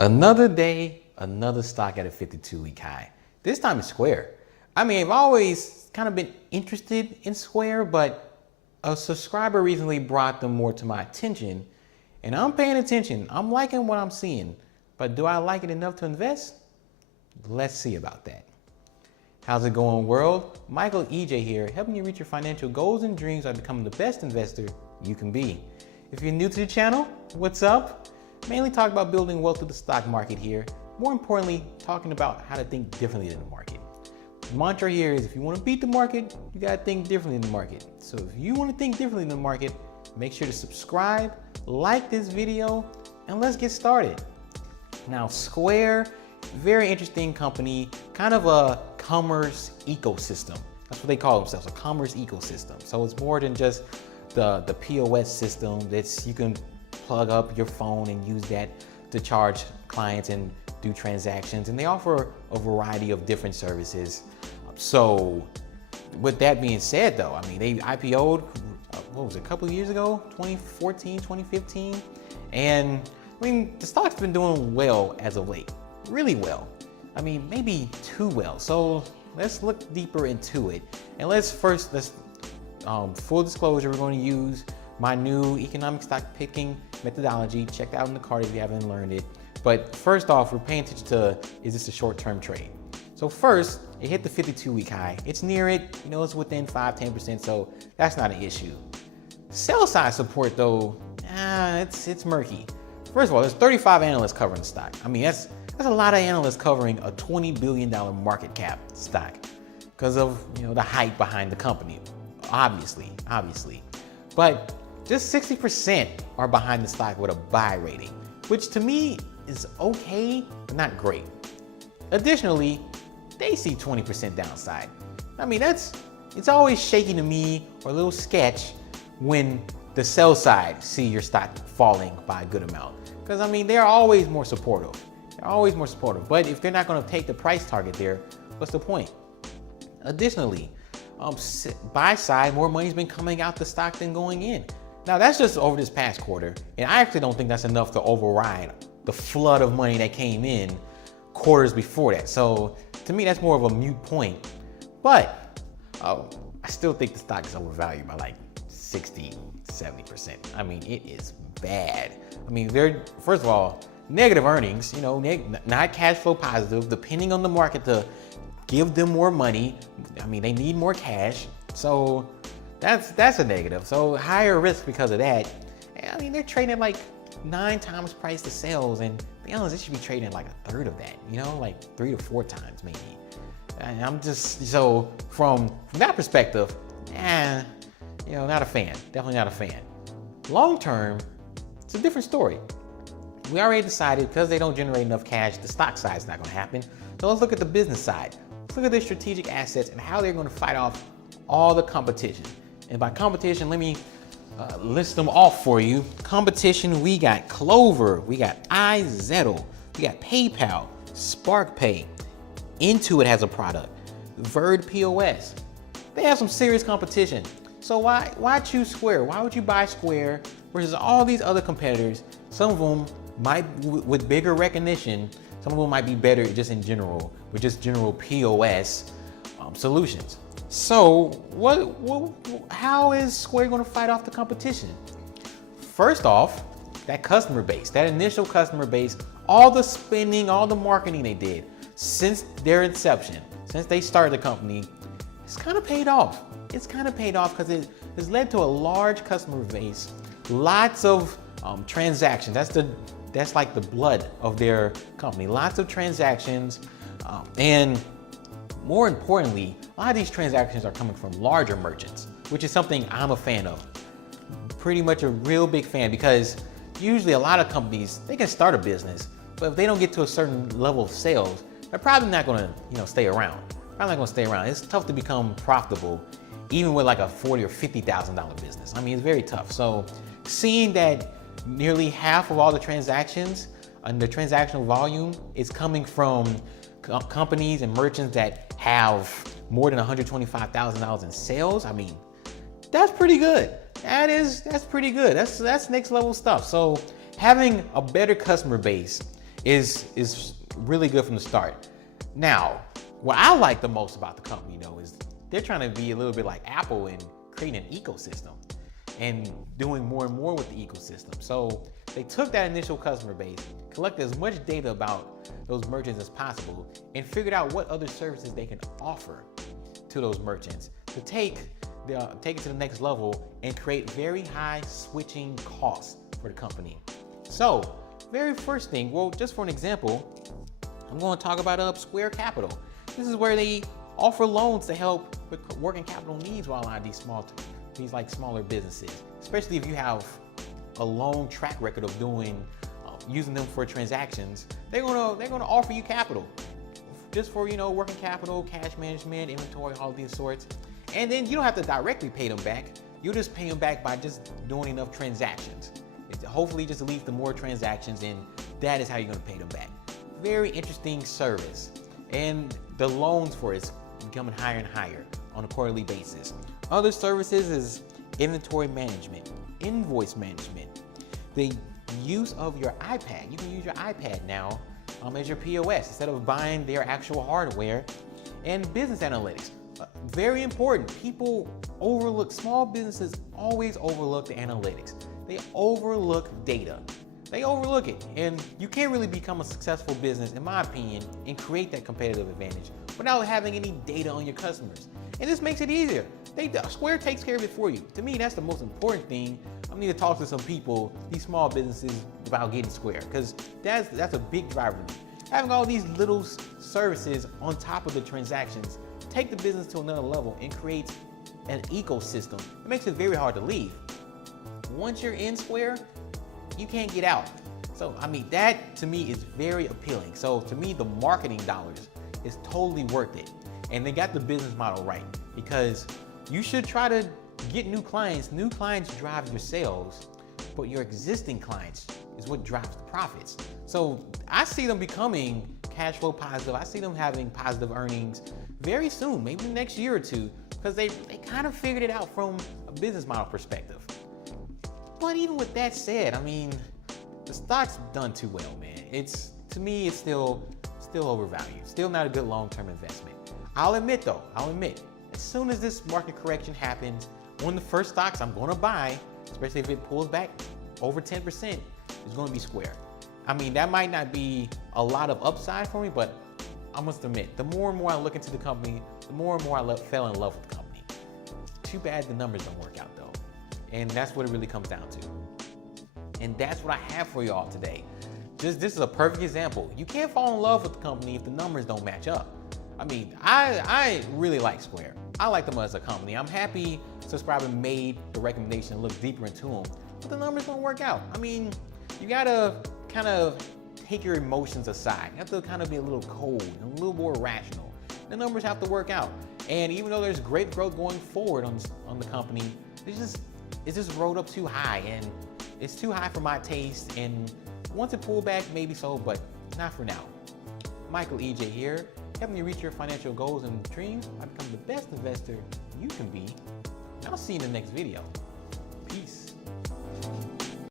Another day, another stock at a 52-week high. This time it's Square. I mean, I've always kind of been interested in Square, but a subscriber recently brought them more to my attention, and I'm paying attention. I'm liking what I'm seeing, but do I like it enough to invest? Let's see about that. How's it going, world? Michael EJ here, helping you reach your financial goals and dreams by becoming the best investor you can be. If you're new to the channel, what's up? Mainly talk about building wealth through the stock market here. More importantly, talking about how to think differently than the market. The mantra here is if you want to beat the market, you got to think differently than the market. So if you want to think differently than the market, make sure to subscribe, like this video, and let's get started. Now, Square, very interesting company, kind of a commerce ecosystem. That's what they call themselves, a commerce ecosystem. So it's more than just the POS system that's you can plug up your phone and use that to charge clients and do transactions. And they offer a variety of different services. So with that being said though, I mean, they IPO'd, what was it, a couple of years ago, 2014, 2015. And I mean, the stock's been doing well as of late, really well. I mean, maybe too well. So let's look deeper into it. And let's full disclosure, we're going to use my new economic stock picking methodology. Check it out in the card if you haven't learned it. But first off, we're paying attention to, is this a short-term trade? So first, it hit the 52-week high. It's near it, you know, it's within 5–10%, so that's not an issue. Sell side support though, it's murky. First of all, there's 35 analysts covering the stock. I mean, that's a lot of analysts covering a $20 billion market cap stock because of, you know, the hype behind the company, obviously. But just 60% are behind the stock with a buy rating, which to me is okay, but not great. Additionally, they see 20% downside. I mean, it's always shaky to me or a little sketch when the sell side see your stock falling by a good amount. Because I mean, they're always more supportive. But if they're not gonna take the price target there, what's the point? Additionally, buy side, more money's been coming out the stock than going in. Now that's just over this past quarter, and I actually don't think that's enough to override the flood of money that came in quarters before that. So to me, that's more of a moot point. But I still think the stock is overvalued by like 60–70%. I mean, it is bad. I mean, they're, first of all, negative earnings, you know, not cash flow positive, depending on the market to give them more money. I mean, they need more cash. So that's a negative. So higher risk because of that. I mean, they're trading at like 9 times price to sales, and to be honest, they should be trading at like a third of that, you know, like 3 to 4 times maybe. And I'm just, so from that perspective, you know, not a fan, definitely not a fan. Long term, it's a different story. We already decided because they don't generate enough cash, the stock side is not going to happen. So let's look at the business side. Let's look at their strategic assets and how they're going to fight off all the competition. And by competition, let me list them off for you. Competition, we got Clover, we got iZettle, we got PayPal, SparkPay, Intuit has a product, Verd POS. They have some serious competition. So why choose Square? Why would you buy Square versus all these other competitors? Some of them might, with bigger recognition, some of them might be better just in general, with just general POS solutions. So how is Square going to fight off the competition? First off, that customer base, that initial customer base, all the spending, all the marketing they did since their inception, since they started the company, it's kind of paid off. It's kind of paid off because it has led to a large customer base, lots of transactions. That's like the blood of their company. Lots of transactions, and more importantly, a lot of these transactions are coming from larger merchants, which is something I'm a fan of. Pretty much a real big fan, because usually a lot of companies, they can start a business, but if they don't get to a certain level of sales, they're probably not gonna, you know, stay around. Probably not gonna stay around. It's tough to become profitable, even with like a $40,000 or $50,000 business. I mean, it's very tough. So seeing that nearly half of all the transactions and the transactional volume is coming from companies and merchants that have more than $125,000 in sales, I mean, that's pretty good. That's pretty good. That's next level stuff. So having a better customer base is really good from the start. Now, what I like the most about the company though is they're trying to be a little bit like Apple and creating an ecosystem and doing more and more with the ecosystem. So they took that initial customer base, collected as much data about those merchants as possible, and figured out what other services they can offer to those merchants to take it to the next level and create very high switching costs for the company. So, very first thing, well, just for an example, I'm going to talk about Square Capital. This is where they offer loans to help with working capital needs while on these smaller businesses, especially if you have a long track record of using them for transactions. They're gonna offer you capital just for working capital, cash management, inventory, all these sorts. And then you don't have to directly pay them back. You'll just pay them back by just doing enough transactions. It hopefully just leads to more transactions, and that is how you're gonna pay them back. Very interesting service, and the loans for it's becoming higher and higher on a quarterly basis. Other services is inventory management, invoice management, the use of your iPad. You can use your iPad now as your POS instead of buying their actual hardware, and business analytics. Very important. People overlook, small businesses always overlook the analytics. They overlook data. They overlook it. And you can't really become a successful business, in my opinion, and create that competitive advantage without having any data on your customers. And this makes it easier. Square takes care of it for you. To me, that's the most important thing. I need to talk to some people, these small businesses, about getting Square, because that's a big driver. Having all these little services on top of the transactions take the business to another level and creates an ecosystem. It makes it very hard to leave. Once you're in Square, you can't get out. So, I mean, that to me is very appealing. So to me, the marketing dollars is totally worth it. And they got the business model right, because you should try to get new clients. New clients drive your sales, but your existing clients is what drives the profits. So I see them becoming cash flow positive. I see them having positive earnings very soon, maybe next year or two, because they kind of figured it out from a business model perspective. But even with that said, I mean, the stock's done too well, man. To me, it's still overvalued. Still not a good long-term investment. I'll admit, as soon as this market correction happens, one of the first stocks I'm gonna buy, especially if it pulls back over 10%, is gonna be Square. I mean, that might not be a lot of upside for me, but I must admit, the more and more I look into the company, the more and more I fell in love with the company. Too bad the numbers don't work out though. And that's what it really comes down to. And that's what I have for y'all today. This is a perfect example. You can't fall in love with the company if the numbers don't match up. I mean, I really like Square. I like them as a company. I'm happy subscriber made the recommendation to look deeper into them, but the numbers don't work out. I mean, you gotta kind of take your emotions aside. You have to kind of be a little cold and a little more rational. The numbers have to work out. And even though there's great growth going forward on the company, it's just rolled up too high, and it's too high for my taste. And once it pulled back, maybe so, but not for now. Michael EJ here, helping you reach your financial goals and dreams by becoming the best investor you can be. And I'll see you in the next video.